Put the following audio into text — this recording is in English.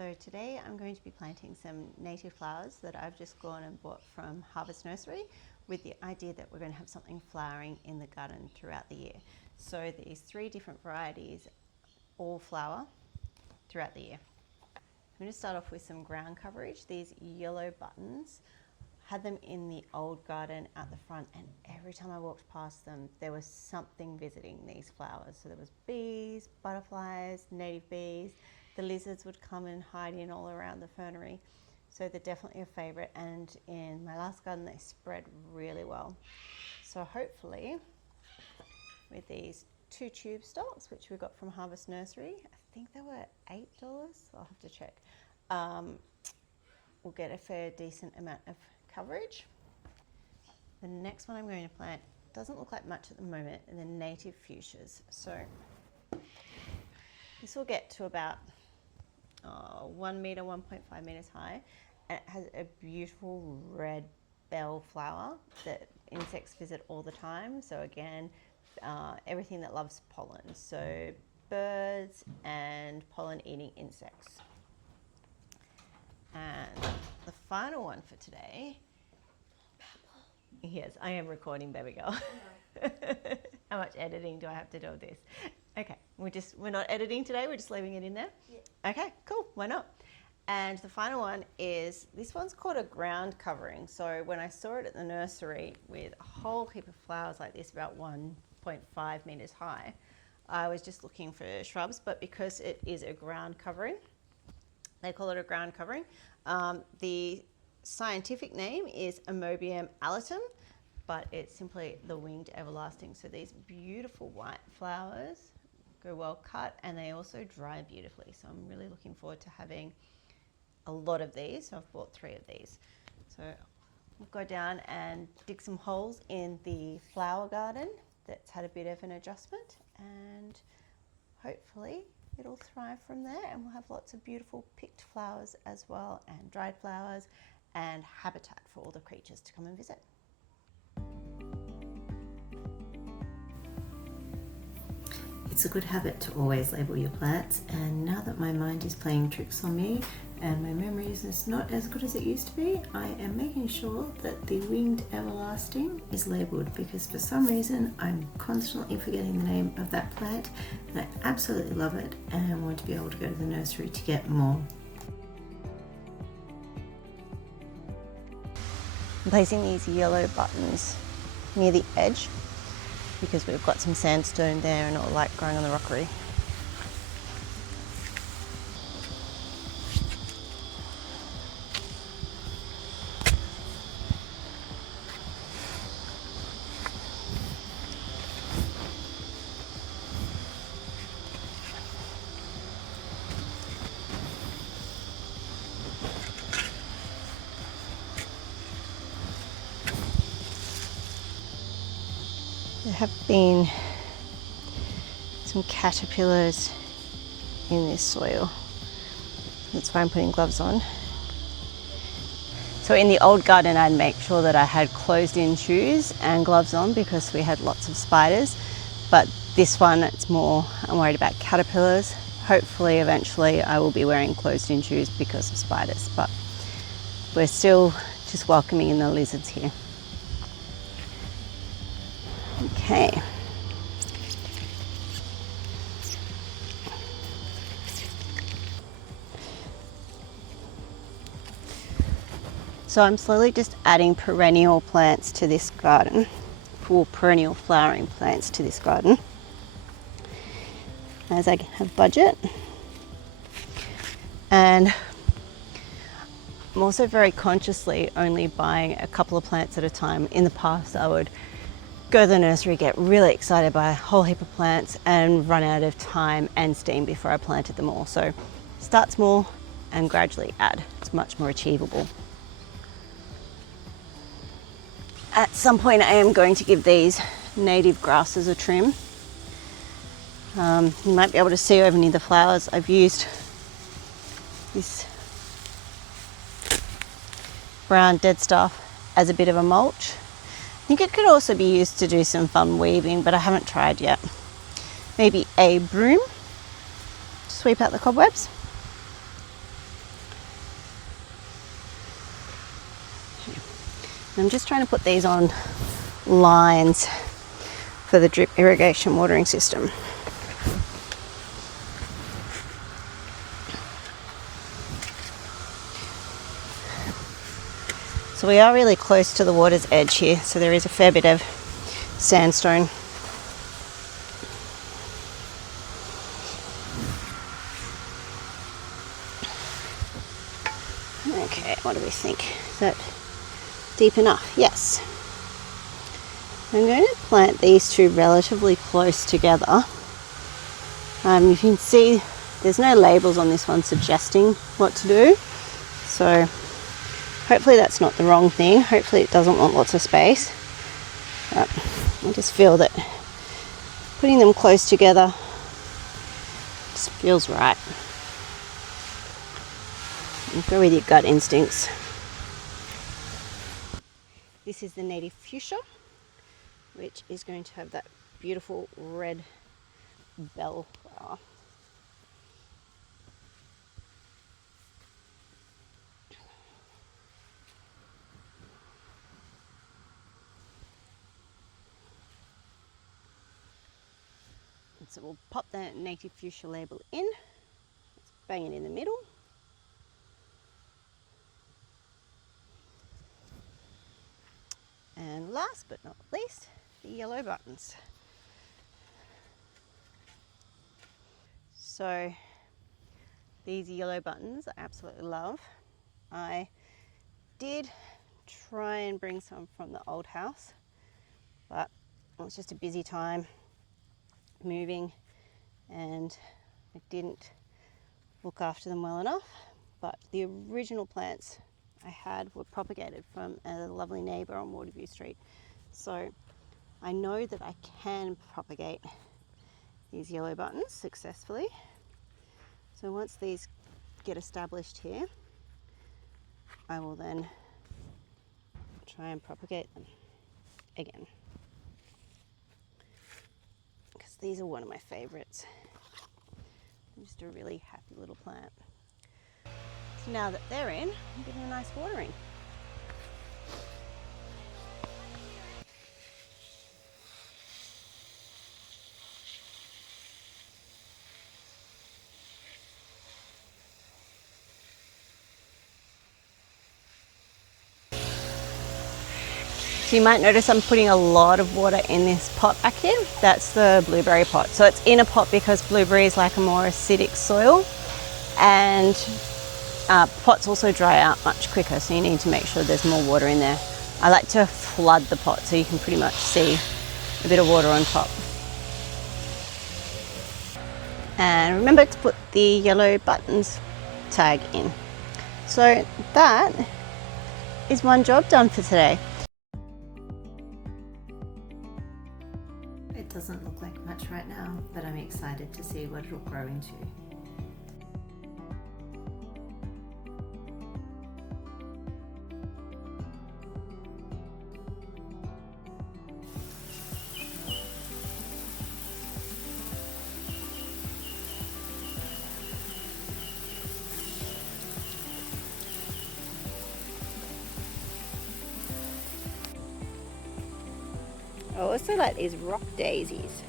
So today I'm going to be planting some native flowers that I've just gone and bought from Harvest Nursery with the idea that we're going to have something flowering in the garden throughout the year. So these 3 different varieties all flower throughout the year. I'm going to start off with some ground coverage. These yellow buttons, had them in the old garden at the front, and every time I walked past them there was something visiting these flowers. So there was bees, butterflies, native bees. The lizards would come and hide in all around the fernery. So they're definitely a favourite, and in my last garden they spread really well. So hopefully with these 2 tube stocks, which we got from Harvest Nursery, I think they were $8, I'll have to check, we'll get a fair decent amount of coverage. The next one I'm going to plant doesn't look like much at the moment, the native fuchsias. So this will get to about 1 meter, 1.5 meters high, and it has a beautiful red bell flower that insects visit all the time. So again, everything that loves pollen, so birds and pollen eating insects. And the final one for today, yes, I am recording, baby girl. How much editing do I have to do with this? Okay, we're not editing today, we're just leaving it in there? Yeah. Okay, cool, why not? And the final one is, this one's called a ground covering. So when I saw it at the nursery with a whole heap of flowers like this, about 1.5 meters high, I was just looking for shrubs, but because it is a ground covering, they call it a ground covering. The scientific name is Amobium alatum, but it's simply the winged everlasting. So these beautiful white flowers go well cut, and they also dry beautifully. So I'm really looking forward to having a lot of these. So I've bought 3 of these. So we'll go down and dig some holes in the flower garden that's had a bit of an adjustment, and hopefully it'll thrive from there, and we'll have lots of beautiful picked flowers as well, and dried flowers, and habitat for all the creatures to come and visit. It's a good habit to always label your plants, and now that my mind is playing tricks on me and my memory is not as good as it used to be, I am making sure that the winged everlasting is labelled, because for some reason I'm constantly forgetting the name of that plant, and I absolutely love it and I want to be able to go to the nursery to get more. I'm placing these yellow buttons near the edge because we've got some sandstone there and it'll like growing on the rockery. There have been some caterpillars in this soil. That's why I'm putting gloves on. So in the old garden I'd make sure that I had closed-in shoes and gloves on because we had lots of spiders. But this one, it's more, I'm worried about caterpillars. Hopefully eventually I will be wearing closed-in shoes because of spiders, but we're still just welcoming in the lizards here. Okay. So I'm slowly just adding perennial plants to this garden, or perennial flowering plants to this garden, as I have budget. And I'm also very consciously only buying a couple of plants at a time. In the past I would go to the nursery, get really excited by a whole heap of plants and run out of time and steam before I planted them all. So start small and gradually add. It's much more achievable. At some point I am going to give these native grasses a trim. You might be able to see over near the flowers I've used this brown dead stuff as a bit of a mulch. I think it could also be used to do some fun weaving, but I haven't tried yet. Maybe a broom to sweep out the cobwebs. I'm just trying to put these on lines for the drip irrigation watering system. So we are really close to the water's edge here, so there is a fair bit of sandstone. Okay, what do we think? Is that deep enough? Yes. I'm going to plant these two relatively close together. You can see there's no labels on this one suggesting what to do, so hopefully that's not the wrong thing. Hopefully it doesn't want lots of space. But I just feel that putting them close together just feels right. And go with your gut instincts. This is the native fuchsia, which is going to have that beautiful red bell flower. So we'll pop the native fuchsia label in, let's bang it in the middle. And last but not least, the yellow buttons. So these yellow buttons I absolutely love. I did try and bring some from the old house, but it was just a busy time moving and I didn't look after them well enough. But the original plants I had were propagated from a lovely neighbour on Waterview Street. So I know that I can propagate these yellow buttons successfully. So once these get established here, I will then try and propagate them again, because these are one of my favourites. Just a really happy little plant. So now that they're in, I'm giving them a nice watering. So you might notice I'm putting a lot of water in this pot back here. That's the blueberry pot. So it's in a pot because blueberries like a more acidic soil, and pots also dry out much quicker, so you need to make sure there's more water in there. I like to flood the pot so you can pretty much see a bit of water on top. And remember to put the yellow buttons tag in. So that is one job done for today. It doesn't look like much right now, but I'm excited to see what it'll grow into. I also like these rock daisies.